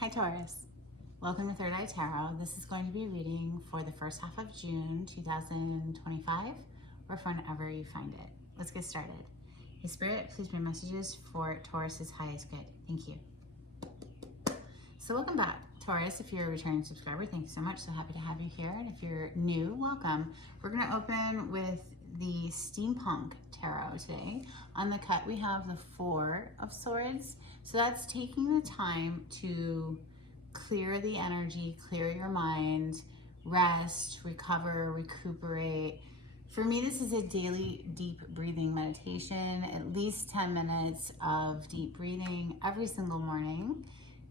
Hi Taurus, welcome to Third Eye Tarot. This is going to be a reading for the first half of June 2025 or for whenever you find it. Let's get started. Hey Spirit, please bring messages for Taurus's highest good. Thank you. So welcome back, Taurus. If you're a returning subscriber, thank you so much. So happy to have you here. And if you're new, welcome. We're going to open with the Steampunk Tarot today. On the cut, we have the Four of Swords. So that's taking the time to clear the energy, clear your mind, rest, recover, recuperate. For me, this is a daily deep breathing meditation, at least 10 minutes of deep breathing every single morning.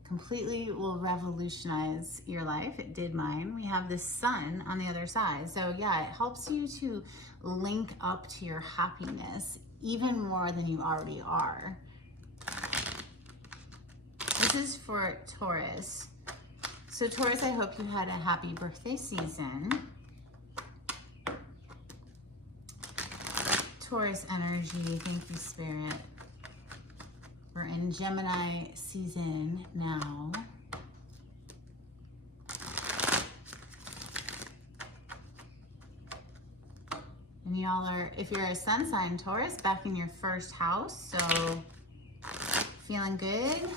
Completely will revolutionize your life. It did mine. We have the sun on the other side. So yeah, it helps you to link up to your happiness even more than you already are. This is for Taurus. So Taurus, I hope you had a happy birthday season. Taurus energy, thank you Spirit. We're in Gemini season now. And y'all are, if you're a sun sign Taurus, back in your first house, so feeling good.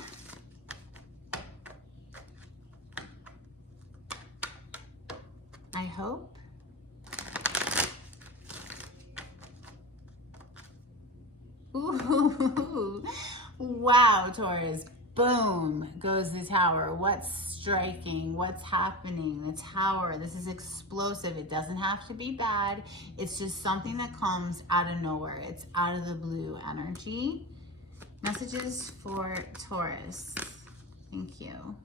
I hope. Ooh, wow, Taurus. Boom goes the tower. What's striking? What's happening? The tower. This is explosive. It doesn't have to be bad. It's just something that comes out of nowhere. It's out of the blue energy. Messages for Taurus. Thank you.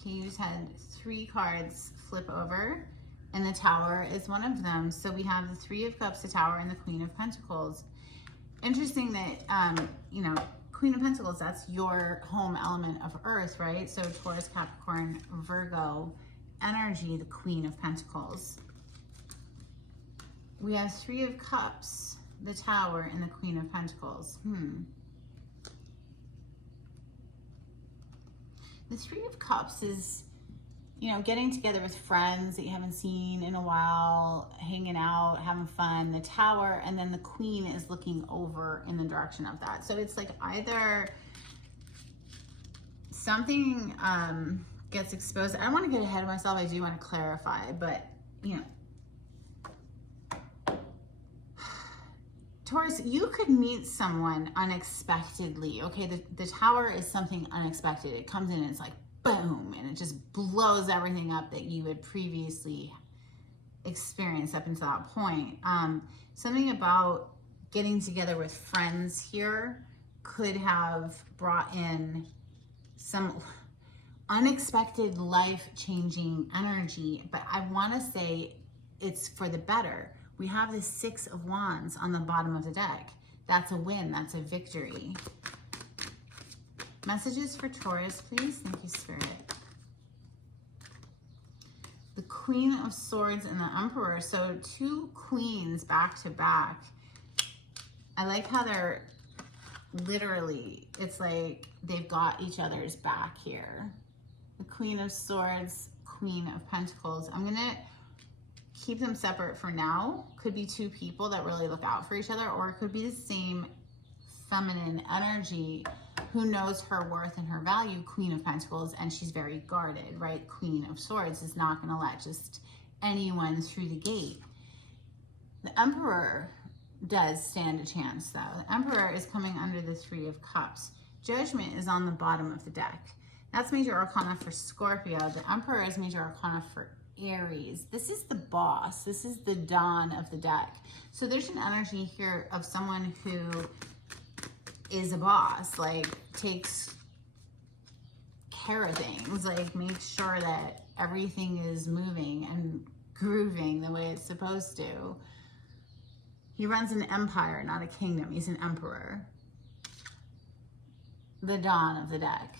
Okay, you just had 3 cards flip over, and the Tower is one of them. So we have the 3 of Cups, the Tower, and the Queen of Pentacles. Interesting that, you know, Queen of Pentacles, that's your home element of Earth, right? So Taurus, Capricorn, Virgo energy, the Queen of Pentacles. We have 3 of Cups, the Tower, and the Queen of Pentacles. The 3 of Cups is, you know, getting together with friends that you haven't seen in a while, hanging out, having fun. The Tower, and then the Queen is looking over in the direction of that. So it's like either something gets exposed. I don't want to get ahead of myself. I do want to clarify, but, you know, Taurus, you could meet someone unexpectedly. Okay, the Tower is something unexpected. It comes in and it's like, boom, and it just blows everything up that you had previously experienced up until that point. Something about getting together with friends here could have brought in some unexpected life-changing energy, but I want to say it's for the better. We have the 6 of Wands on the bottom of the deck. That's a win. That's a victory. Messages for Taurus, please. Thank you, Spirit. The Queen of Swords and the Emperor. So 2 queens back to back. I like how they're literally, it's like they've got each other's back here. The Queen of Swords, Queen of Pentacles. I'm going to keep them separate for now. Could be 2 people that really look out for each other, or it could be the same feminine energy who knows her worth and her value, Queen of Pentacles, and she's very guarded, right? Queen of Swords is not going to let just anyone through the gate. The Emperor does stand a chance, though. The Emperor is coming under the 3 of Cups. Judgment is on the bottom of the deck. That's Major Arcana for Scorpio. The Emperor is Major Arcana for Aries. This is the boss. This is the Dawn of the deck. So there's an energy here of someone who is a boss, like takes care of things, like makes sure that everything is moving and grooving the way it's supposed to. He runs an empire, not a kingdom. He's an emperor. The Dawn of the deck.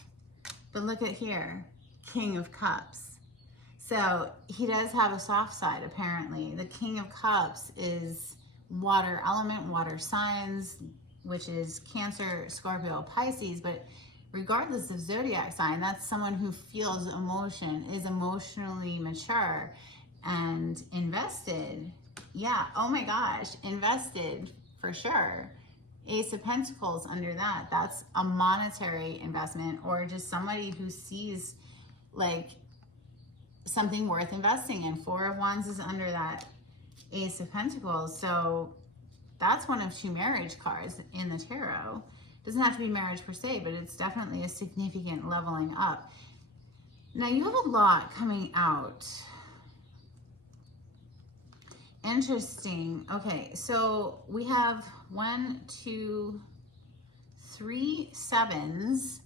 But look at here, King of Cups. So he does have a soft side, apparently. The King of Cups is water element, water signs, which is Cancer, Scorpio, Pisces, but regardless of zodiac sign, that's someone who feels emotion, is emotionally mature and invested. Yeah, oh my gosh, invested for sure. Ace of Pentacles under that, that's a monetary investment, or just somebody who sees like something worth investing in. Four of Wands is under that Ace of Pentacles. So that's one of two marriage cards in the tarot. Doesn't have to be marriage per se, but it's definitely a significant leveling up. Now you have a lot coming out. Interesting. Okay, so we have 1, 2, 3 sevens.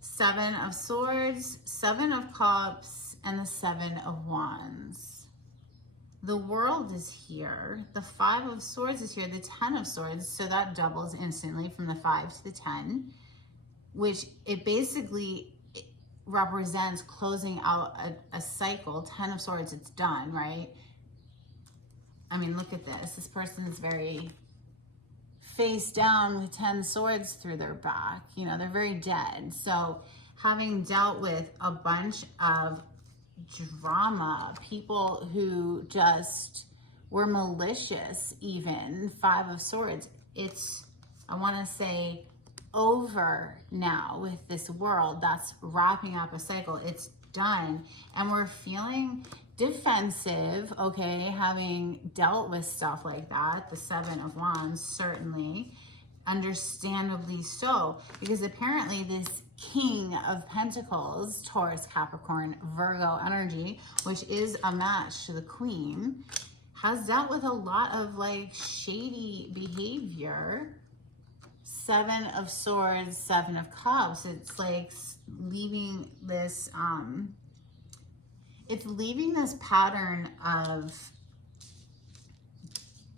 7 of Swords, 7 of Cups, and the 7 of Wands. The World is here. The 5 of Swords is here. The 10 of Swords, so that doubles instantly from the 5 to the 10, which it basically represents closing out a cycle. 10 of Swords, it's done, right? I mean, look at this. This person is very face down with 10 swords through their back. You know, they're very dead. So having dealt with a bunch of drama, people who just were malicious, even 5 of Swords, it's, I want to say, over now with this world. That's wrapping up a cycle. It's done. And we're feeling defensive, okay, having dealt with stuff like that. The 7 of Wands, certainly, understandably so, because apparently this King of Pentacles, Taurus, Capricorn, Virgo energy, which is a match to the Queen, has dealt with a lot of like shady behavior. 7 of Swords, 7 of Cups. It's like leaving this, it's leaving this pattern of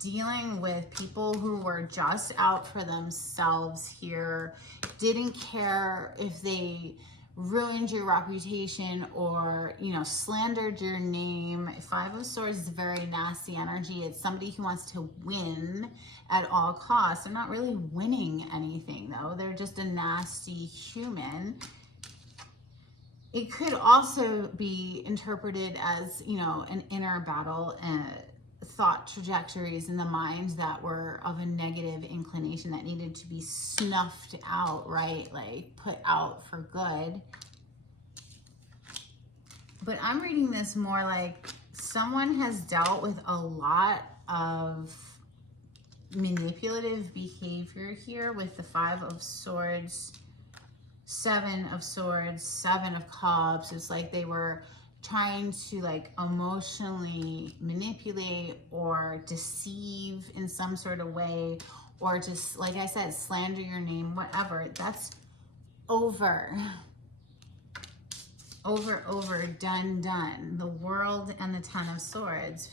dealing with people who were just out for themselves here, didn't care if they ruined your reputation or, you know, slandered your name. 5 of Swords is very nasty energy. It's somebody who wants to win at all costs. They're not really winning anything, though. They're just a nasty human. It could also be interpreted as, you know, an inner battle and thought trajectories in the mind that were of a negative inclination that needed to be snuffed out, right? Like put out for good. But I'm reading this more like someone has dealt with a lot of manipulative behavior here with the 5 of Swords, 7 of Swords, 7 of Cups. It's like they were trying to like emotionally manipulate or deceive in some sort of way, or just, like I said, slander your name, whatever. That's over. Over, done. The World and the 10 of Swords.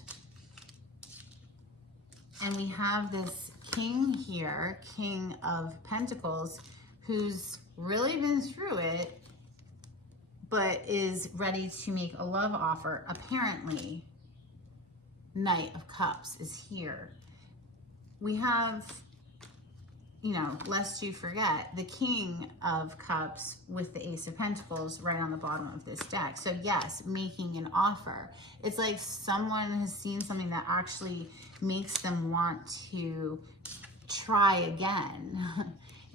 And we have this king here, King of Pentacles, who's really been through it, but is ready to make a love offer. Apparently, Knight of Cups is here. We have, you know, lest you forget, the King of Cups with the Ace of Pentacles right on the bottom of this deck. So yes, making an offer. It's like someone has seen something that actually makes them want to try again,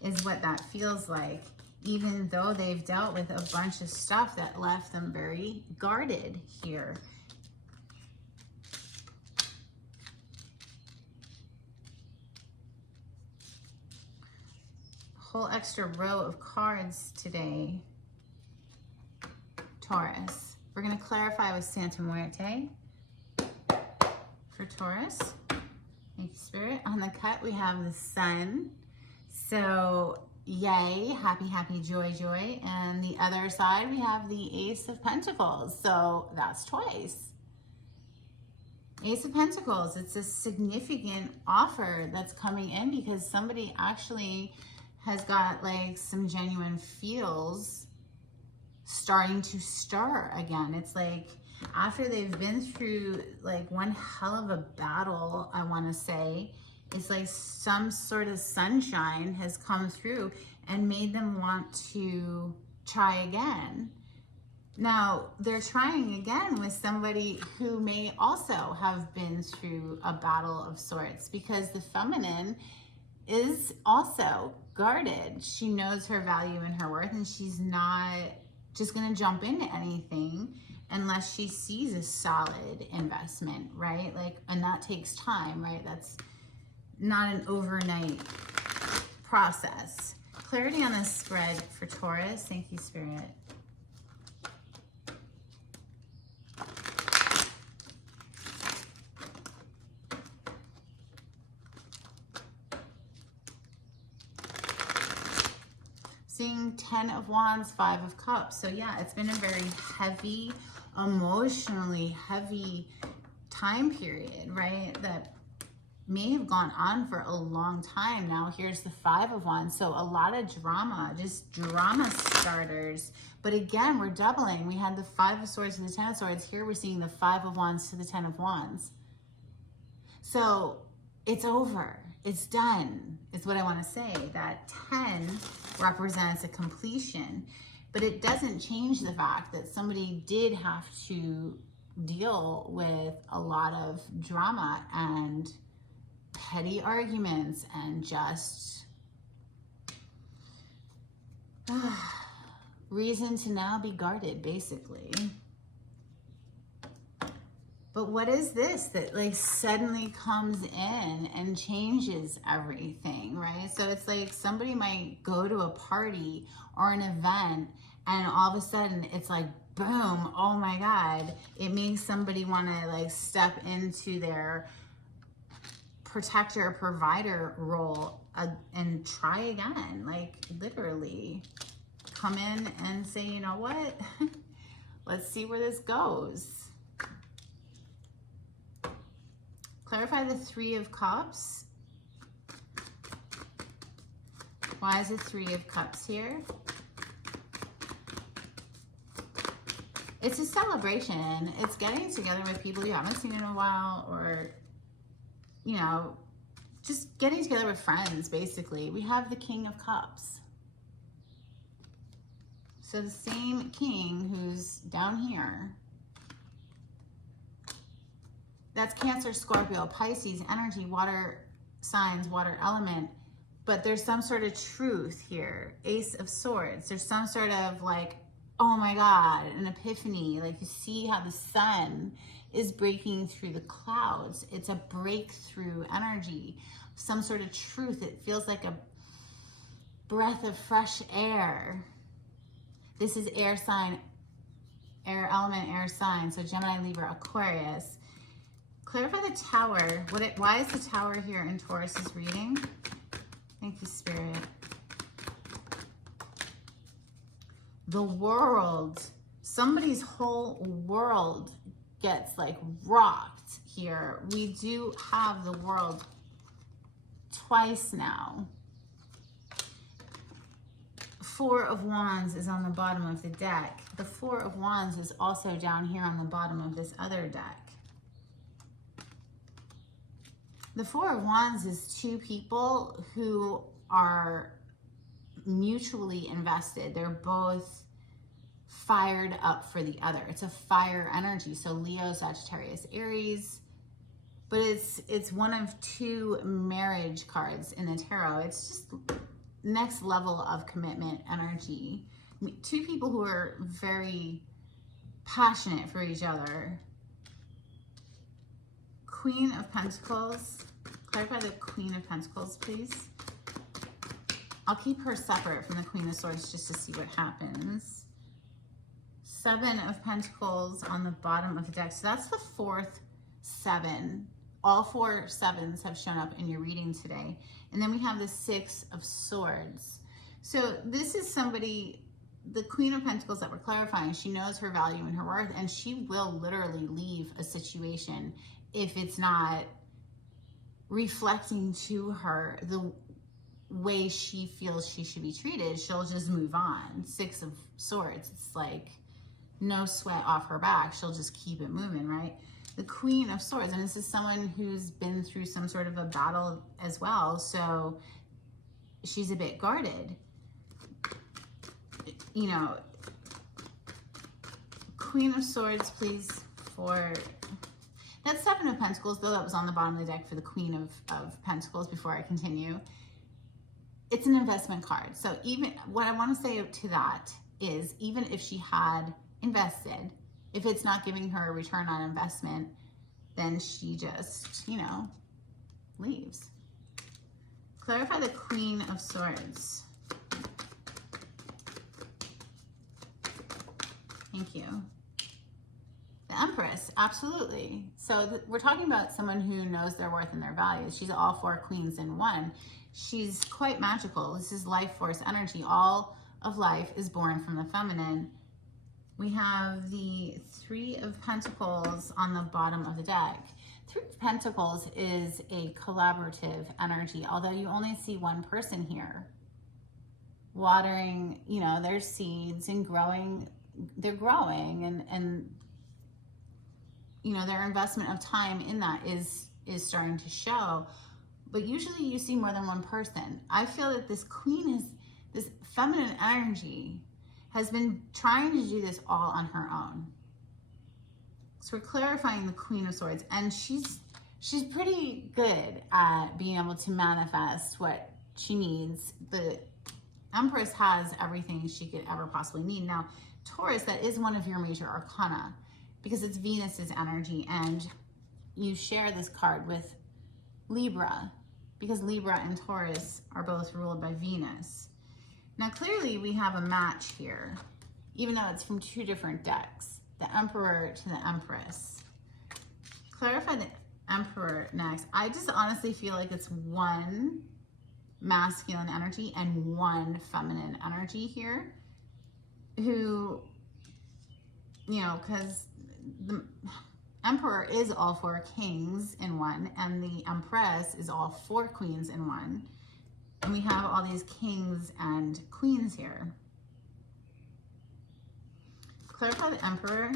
is what that feels like, even though they've dealt with a bunch of stuff that left them very guarded here. Whole extra row of cards today, Taurus. We're going to clarify with Santa Muerte for Taurus. Thank you, Spirit. On the cut, we have the Sun. So, yay, happy, joy. And the other side, we have the Ace of Pentacles. So, that's twice. Ace of Pentacles, it's a significant offer that's coming in because somebody actually has got like some genuine feels starting to stir again. It's like after they've been through like one hell of a battle, I want to say, it's like some sort of sunshine has come through and made them want to try again. Now, they're trying again with somebody who may also have been through a battle of sorts, because the feminine is also guarded. She knows her value and her worth, and she's not just going to jump into anything unless she sees a solid investment, right? Like, and that takes time, right? That's not an overnight process. Clarity on this spread for Taurus. Thank you, Spirit. Seeing 10 of Wands, 5 of Cups. So yeah, it's been a very heavy, emotionally heavy time period, right? That may have gone on for a long time. Now here's the 5 of Wands. So a lot of drama, just drama starters. But again, we're doubling. We had the 5 of Swords to the 10 of Swords. Here we're seeing the 5 of Wands to the 10 of Wands. So it's over. It's done, is what I want to say. That 10 represents a completion, but it doesn't change the fact that somebody did have to deal with a lot of drama and petty arguments and just reason to now be guarded, basically. But what is this that like suddenly comes in and changes everything, right? So it's like somebody might go to a party or an event and all of a sudden it's like, boom, oh my God. It makes somebody want to like step into their protector, provider role and try again. Like literally come in and say, you know what? Let's see where this goes. Clarify the 3 of Cups. Why is the 3 of Cups here? It's a celebration. It's getting together with people you haven't seen in a while, or, you know, just getting together with friends, basically. We have the King of Cups. So the same king who's down here. That's Cancer, Scorpio, Pisces, energy, water signs, water element. But there's some sort of truth here. Ace of Swords. There's some sort of like, oh my God, an epiphany. Like you see how the sun is breaking through the clouds. It's a breakthrough energy. Some sort of truth. It feels like a breath of fresh air. This is air sign, air element, air sign. So Gemini, Libra, Aquarius. Clarify the Tower. Why is the Tower here in Taurus's reading? Thank you, Spirit. The world. Somebody's whole world gets like rocked here. We do have the world twice now. 4 of Wands is on the bottom of the deck. The 4 of Wands is also down here on the bottom of this other deck. The 4 of Wands is 2 people who are mutually invested. They're both fired up for the other. It's a fire energy. So Leo, Sagittarius, Aries. But it's one of 2 marriage cards in the tarot. It's just next level of commitment energy. 2 people who are very passionate for each other. Queen of Pentacles. Clarify the Queen of Pentacles, please. I'll keep her separate from the Queen of Swords just to see what happens. 7 of Pentacles on the bottom of the deck. So that's the 4th 7. All 4 7s have shown up in your reading today. And then we have the 6 of Swords. So this is somebody, the Queen of Pentacles that we're clarifying, she knows her value and her worth, and she will literally leave a situation if it's not reflecting to her the way she feels she should be treated. She'll just move on. 6 of Swords, it's like no sweat off her back. She'll just keep it moving, right? The Queen of Swords, and this is someone who's been through some sort of a battle as well, so she's a bit guarded. you know, Queen of Swords, please, for... That Seven of Pentacles, though, that was on the bottom of the deck for the Queen of Pentacles before I continue. It's an investment card. So even what I want to say to that is, even if she had invested, if it's not giving her a return on investment, then she just, you know, leaves. Clarify the Queen of Swords. Thank you. The Empress, absolutely. So we're talking about someone who knows their worth and their values. She's all four queens in one. She's quite magical. This is life force energy. All of life is born from the feminine. We have the Three of Pentacles on the bottom of the deck. Three of Pentacles is a collaborative energy, although you only see one person here watering, you know, their seeds and growing. They're growing, and you know, their investment of time in that is starting to show. But usually you see more than one person. I feel that this queen this feminine energy has been trying to do this all on her own. So we're clarifying the Queen of Swords, and she's pretty good at being able to manifest what she needs. The Empress has everything she could ever possibly need. Now, Taurus, that is one of your major arcana because it's Venus's energy, and you share this card with Libra because Libra and Taurus are both ruled by Venus. Now, clearly we have a match here, even though it's from two different decks, the Emperor to the Empress. Clarify the Emperor next. I just honestly feel like it's one masculine energy and one feminine energy here who, you know, because the Emperor is all four kings in one, and the Empress is all four queens in one. And we have all these kings and queens here. Clarify the Emperor.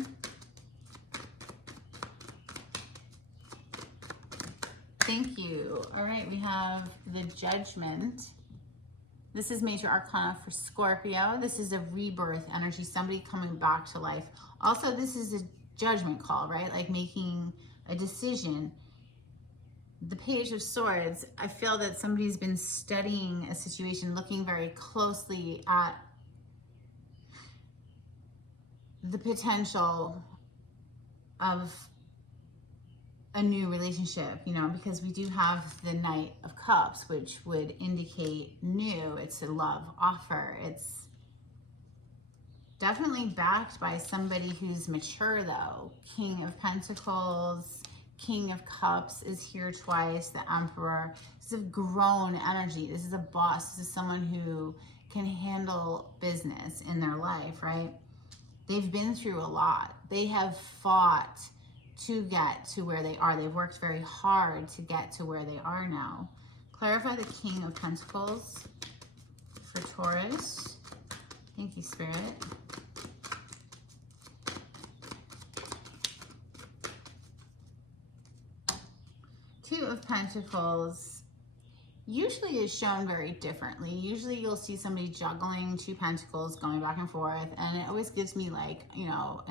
Thank you. All right, we have the Judgment. This is major arcana for Scorpio. This is a rebirth energy, somebody coming back to life. Also, this is a judgment call, right? Like making a decision. The Page of Swords, I feel that somebody's been studying a situation, looking very closely at the potential of a new relationship, you know, because we do have the Knight of Cups, which would indicate new. It's a love offer. It's definitely backed by somebody who's mature, though. King of Pentacles, King of Cups is here twice, the Emperor. This is a grown energy. This is a boss. This is someone who can handle business in their life, right? They've been through a lot. They have fought to get to where they are. They've worked very hard to get to where they are now. Clarify the King of Pentacles for Taurus. Thank you, Spirit. Two of Pentacles usually is shown very differently. Usually you'll see somebody juggling two pentacles, going back and forth, and it always gives me, like, you know,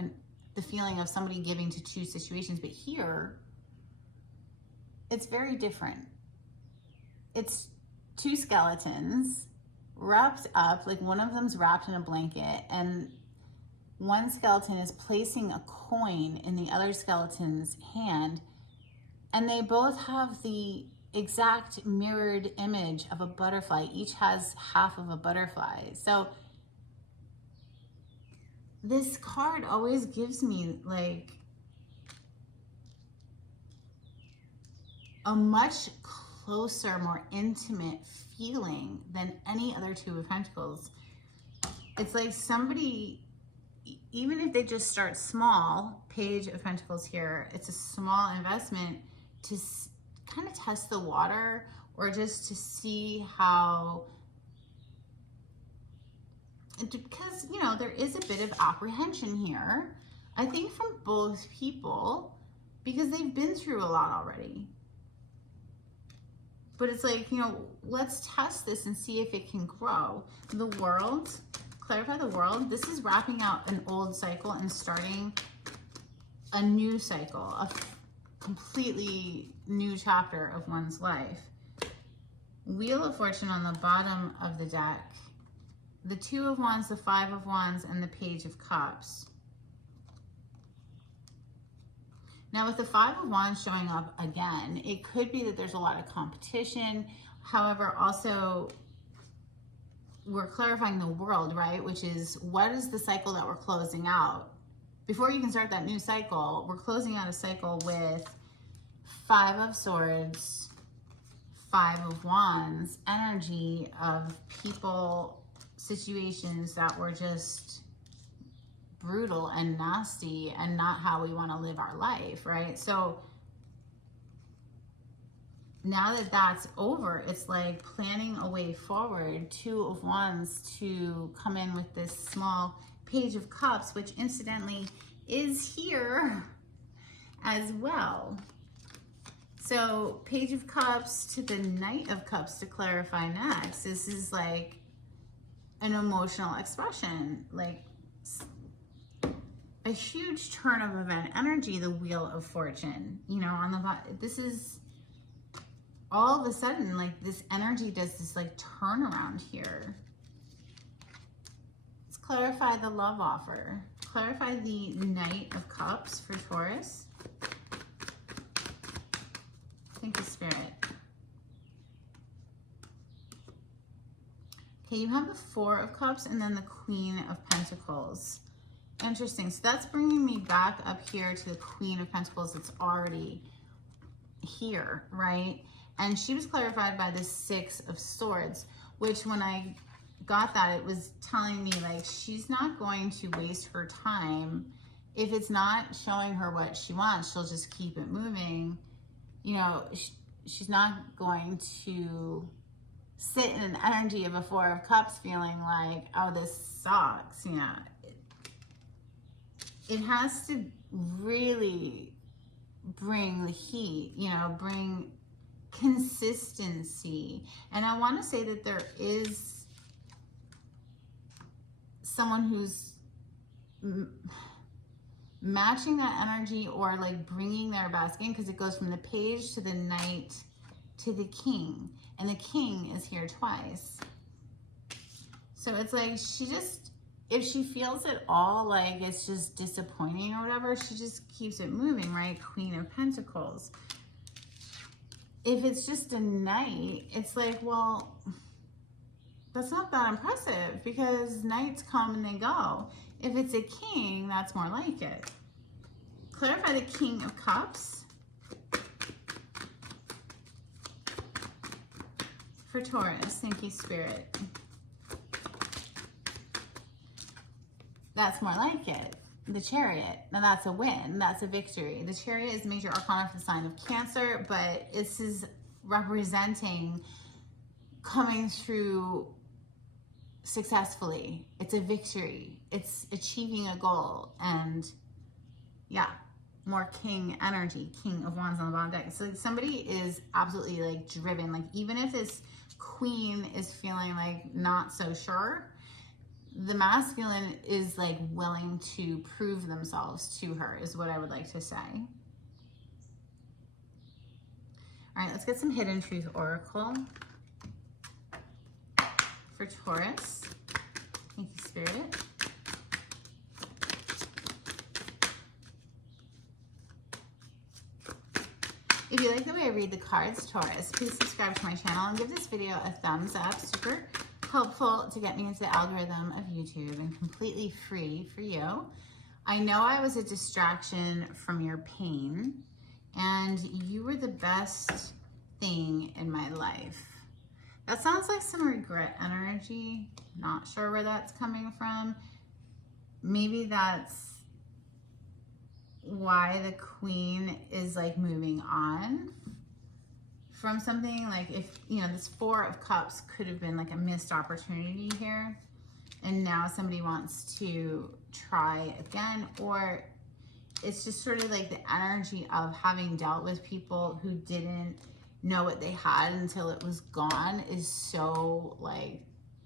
the feeling of somebody giving to two situations. But here, it's very different. It's two skeletons wrapped up, like one of them's wrapped in a blanket, and one skeleton is placing a coin in the other skeleton's hand, and they both have the exact mirrored image of a butterfly. Each has half of a butterfly. So this card always gives me like a much closer, more intimate feeling than any other Two of Pentacles. It's like somebody, even if they just start small, Page of Pentacles here, it's a small investment to kind of test the water, or just to see how, because, you know, there is a bit of apprehension here, I think, from both people, because they've been through a lot already. But it's like, you know, let's test this and see if it can grow. The World, clarify the world. This is wrapping out an old cycle and starting a new cycle, a completely new chapter of one's life. Wheel of Fortune on the bottom of the deck. The Two of Wands, the Five of Wands, and the Page of Cups. Now with the Five of Wands showing up again, it could be that there's a lot of competition. However, also we're clarifying the world, right? Which is, what is the cycle that we're closing out? Before you can start that new cycle, we're closing out a cycle with Five of Swords, Five of Wands, energy of people, situations that were just brutal and nasty and not how we want to live our life, right? So now that that's over, it's like planning a way forward. Two of Wands to come in with this small Page of Cups, which incidentally is here as well. So Page of Cups to the Knight of Cups to clarify next. This is like an emotional expression, like a huge turn of event energy, the Wheel of Fortune, you know, on the bottom. This is all of a sudden, like this energy does this like turnaround here. Let's clarify the love offer. Clarify the Knight of Cups for Taurus. Thank you, Spirit. Okay, you have the Four of Cups and then the Queen of Pentacles. Interesting. So that's bringing me back up here to the Queen of Pentacles that's already here, right? And she was clarified by the Six of Swords, which when I got that, it was telling me like she's not going to waste her time. If it's not showing her what she wants, she'll just keep it moving. You know, she's not going to sit in an energy of a Four of Cups feeling like, oh, this sucks, you know. It has to really bring the heat, you know, bring consistency. And I want to say that there is someone who's matching that energy or like bringing their best in, because it goes from the Page to the Knight to the King, and the King is here twice. So it's like she just, if she feels at all like it's just disappointing or whatever, she just keeps it moving, right? Queen of Pentacles. If it's just a knight, it's like, well, that's not that impressive because knights come and they go. If it's a king, that's more like it. Clarify the King of Cups for Taurus. Thank you, Spirit. That's more like it. The Chariot. Now that's a win. That's a victory. The Chariot is major arcana for the sign of Cancer, but this is representing coming through successfully. It's a victory. It's achieving a goal. And yeah, more king energy. King of Wands on the bottom deck. So like somebody is absolutely like driven. Like even if this queen is feeling like not so sure, the masculine is like willing to prove themselves to her is what I would like to say. All right, let's get some Hidden Truth Oracle for Taurus. Thank you, Spirit. If you like the way I read the cards, Taurus, please subscribe to my channel and give this video a thumbs up. Super helpful to get me into the algorithm of YouTube and completely free for you. I know I was a distraction from your pain and you were the best thing in my life. That sounds like some regret energy. Not sure where that's coming from. Maybe that's why the Queen is like moving on from something. Like if, you know, this Four of Cups could have been like a missed opportunity here. And now somebody wants to try again, or it's just sort of like the energy of having dealt with people who didn't know what they had until it was gone is so like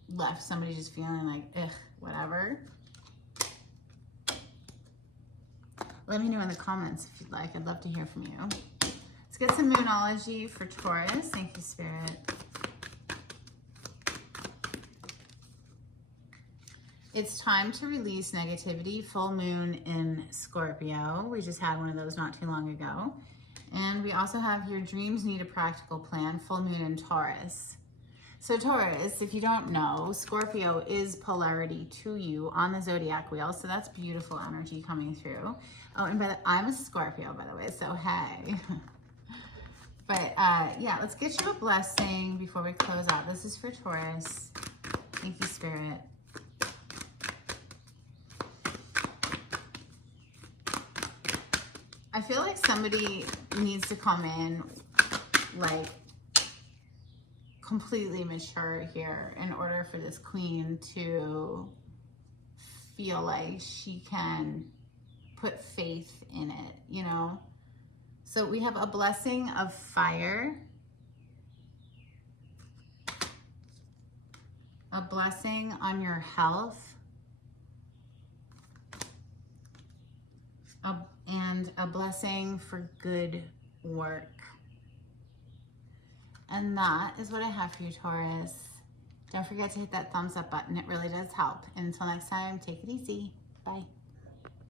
left somebody just feeling like, ugh, whatever. Let me know in the comments if you'd like. I'd love to hear from you. Let's get some Moonology for Taurus. Thank you, Spirit. It's time to release negativity. Full moon in Scorpio. We just had one of those not too long ago. And we also have your dreams need a practical plan. Full moon in Taurus. So Taurus, if you don't know, Scorpio is polarity to you on the zodiac wheel. So that's beautiful energy coming through. Oh, and I'm a Scorpio, by the way, so hey. But yeah, let's get you a blessing before we close out. This is for Taurus. Thank you, Spirit. I feel like somebody needs to come in like completely mature here in order for this queen to feel like she can put faith in it, you know? So we have a blessing of fire, a blessing on your health, and a blessing for good work. And that is what I have for you, Taurus. Don't forget to hit that thumbs up button. It really does help. And until next time, take it easy. Bye.